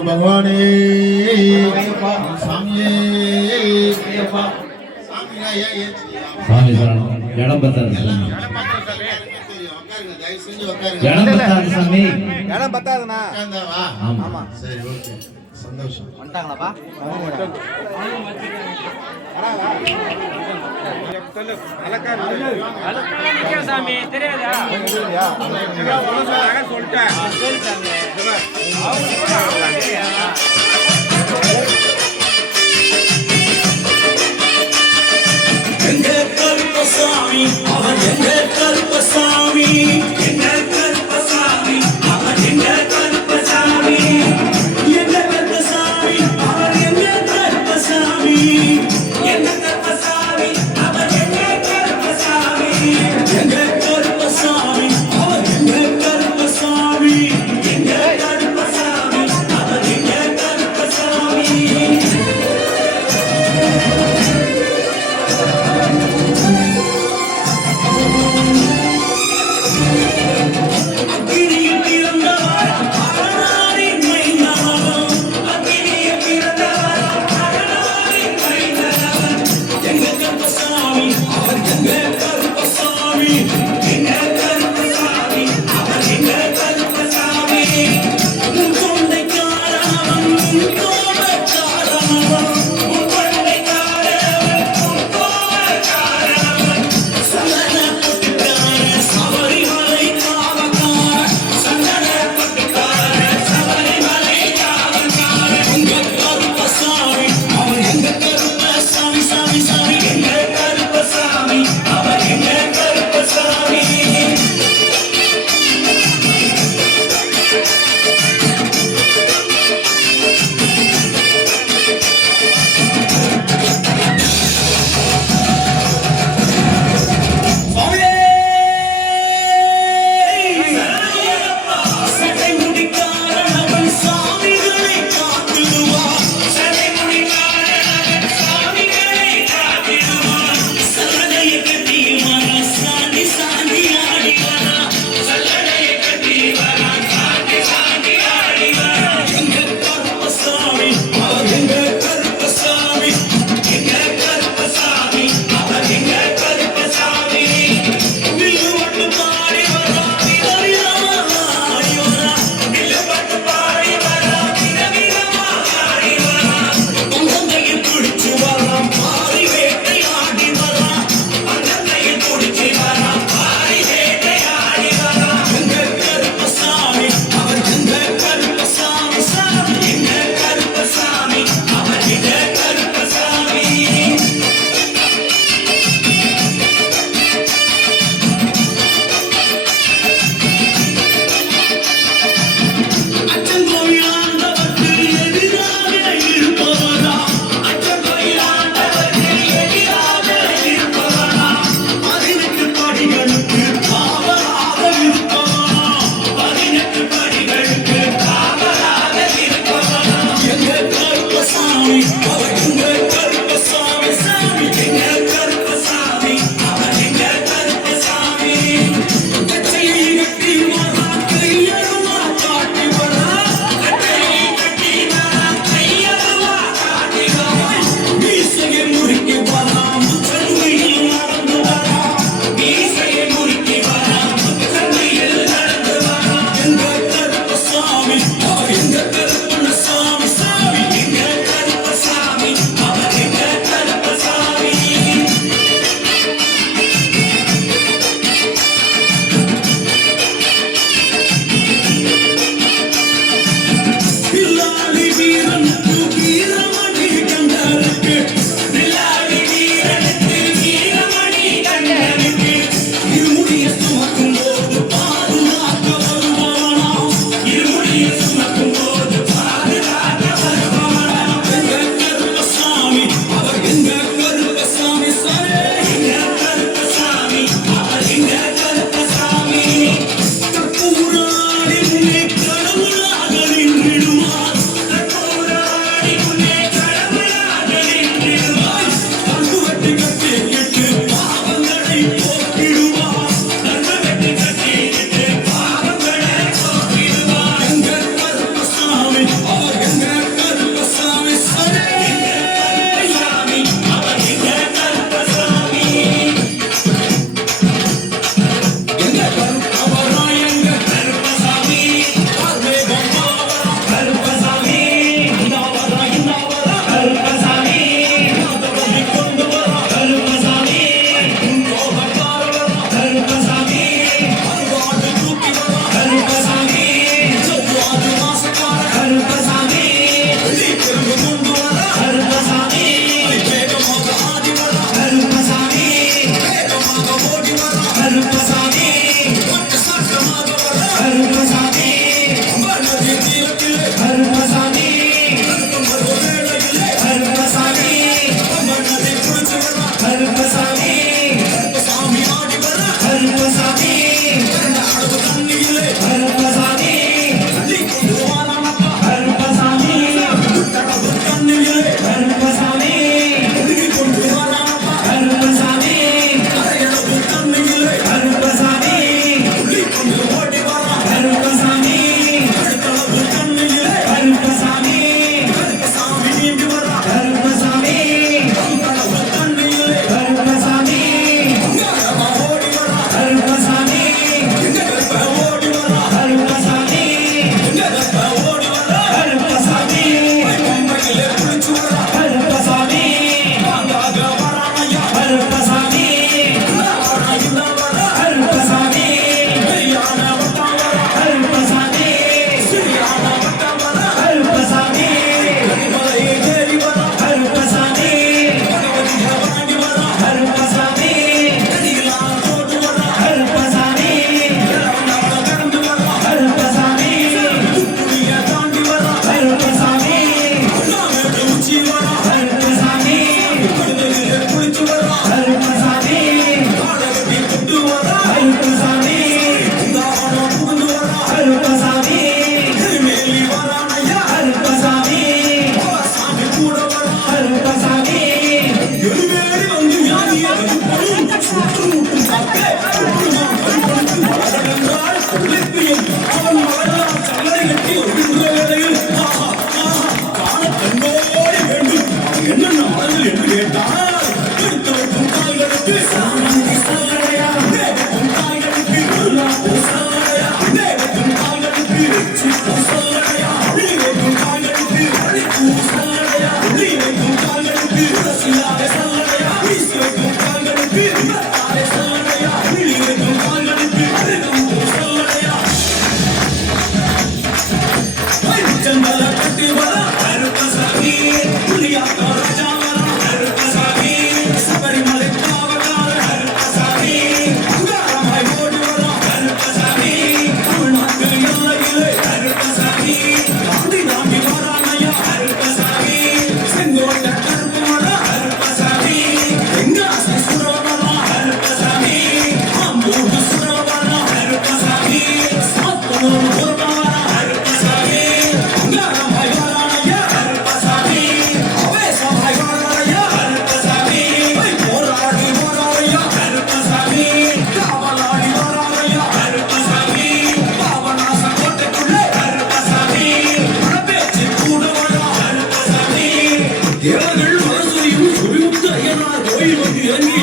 பகவானே சாமி இடம் பத்தாது சாமி இடம் பத்தாதுண்ணா. ஆமா சரி ஓகே சந்தோஷம். வந்துட்டாங்களாப்பா? சாமி தெரியாதா சொல்லிட்டேன். எங்க கருப்பசாமி அவன் எங்க கருப்பசாமி எங்க கருப்பசாமி அவன் எங்க கருப்பசாமி எங்க கருப்பசாமி அவன் எங்க கருப்பசாமி எங்க கருப்பசாமி அவன் எங்க கருப்பசாமி எங்க கருப்பசாமி அவன் எங்க கருப்பசாமி எங்க கருப்பசாமி அவன் எங்க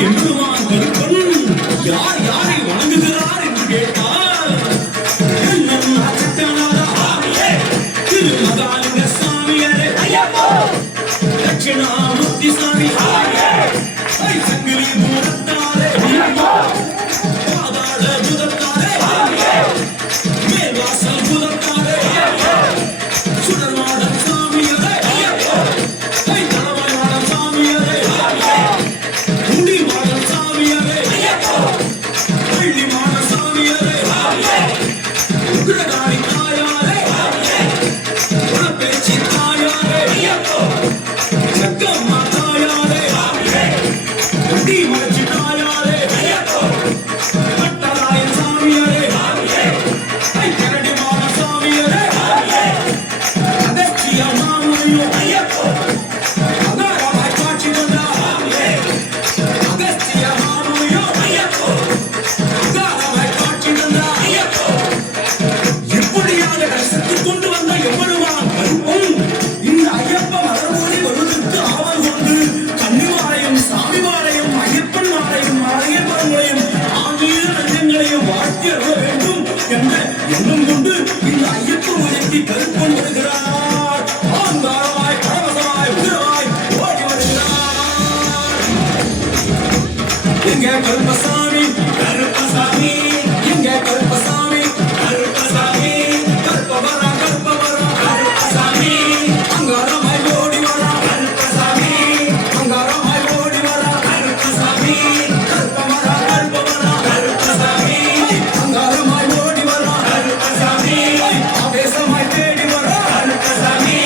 எம்பெருமான் கருப்பன் யார் யாரை வணங்குகிறார் என்று கேட்டார். என்னன்னா சட்டநாதா சாமியே, திருமகாலிங்க சாமியாரே ஐயப்போ, தட்சிணாமூர்த்தி சாமி சாமியே, சங்கிலி பூதத்தாரே ஐயப்போ, பாதாள பூதத்தாரே சாமியே, மேல்வாசல் பூதத்தாரே ஐயப்போ, சுடர்மாடம் சாமியாரே ஐயப்போ, தலவாய்மாடம் சாமியாரே ஐயப்போ, முடிமாடம் சாமியாரே ஐயப்போ, வெள்ளிமாடம் சாமியாரே ஐயப்போ, உக்ரகாரி தாயாரே ஐயப்போ, குலப்பேச்சி தாயாரே ஐயப்போ, சக்கம்மா தாயாரே ஐயப்போ, முடி மலச்சி தாயாரே ஐயப்போ, பட்டராயன் சாமியாரே ஐயப்போ, கரடி மாட சாமியாரே ஐயப்போ, அகஸ்திய மாமுனியோ ஐயப்போ, அகாரமாய் காட்சி தந்தார் அகஸ்திய மாமுனியோ ஐயப்போ, அகாரமாய் காட்சி தந்தார் ஐயப்போ. எப்படியாக ரசித்துக் கொண்டு வந்த எவ்வளவான் கருப்பம் இந்த ஐயப்ப மலர்மொழி வருவதற்கு ஆவல் கொண்டு கன்னிமாலையும் சாமிமாலையும் ஐயப்பன் மாலையும் ஐயப்பன்களையும் ஆங்கில நஞ்சங்களையும் வாழ்த்தி அருள வேண்டும் என்ற எண்ணம் கொண்டு இந்த ஐயப்ப மொழிக்கு கருப்பன் வருகிறார். ஆங்காரமாய் பரவசமாய் உதிரமாய் ஓடி வருகிறார். எங்க கருப்பசாமி கருப்பசாமி, எங்க கருப்பசாமி கருப்பசாமி, கருப்பவரா கருப்பவரா கருப்பசாமி, அங்காரமாய் ஓடி வரா கருப்பசாமி, அங்காரமாய் ஓடி வரா கருப்பசாமி, கருப்பவரா கருப்பவரா கருப்பசாமி, அங்காரமாய் ஓடி வரா கருப்பசாமி, ஆவேசமாய் தேடி வரா கருப்பசாமி,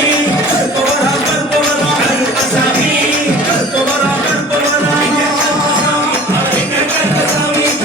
கருப்பவரா கருப்பவரா கருப்பசாமி, கருப்பவரா கருப்பவரா சாமி